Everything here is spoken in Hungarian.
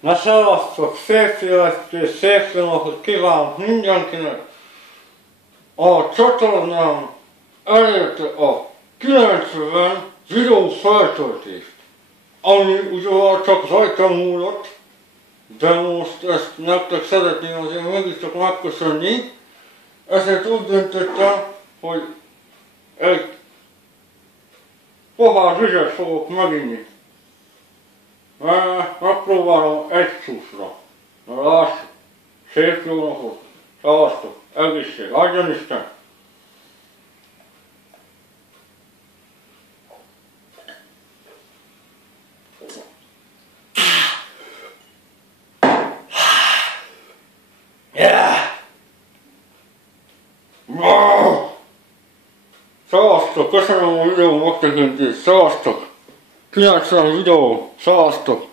Na sziasztok, szép jó estét, szép jó napot kívánok mindenkinek! A csatornám elérte a 90 videó feltöltést, ami ugye csak rajta múlott, de most ezt nektek szeretném azért mégiscsak megköszönni, ezért úgy döntöttem, hogy egy pohár vizet fogok meginni. Megpróbálom egy csúszra. Na lássuk. Szép jó napot. Szavaztok. Egészség. Adjon Isten. Szavaztok. Köszönöm a videó megtekintést. Szavaztok. 90 videó. Szavaztok.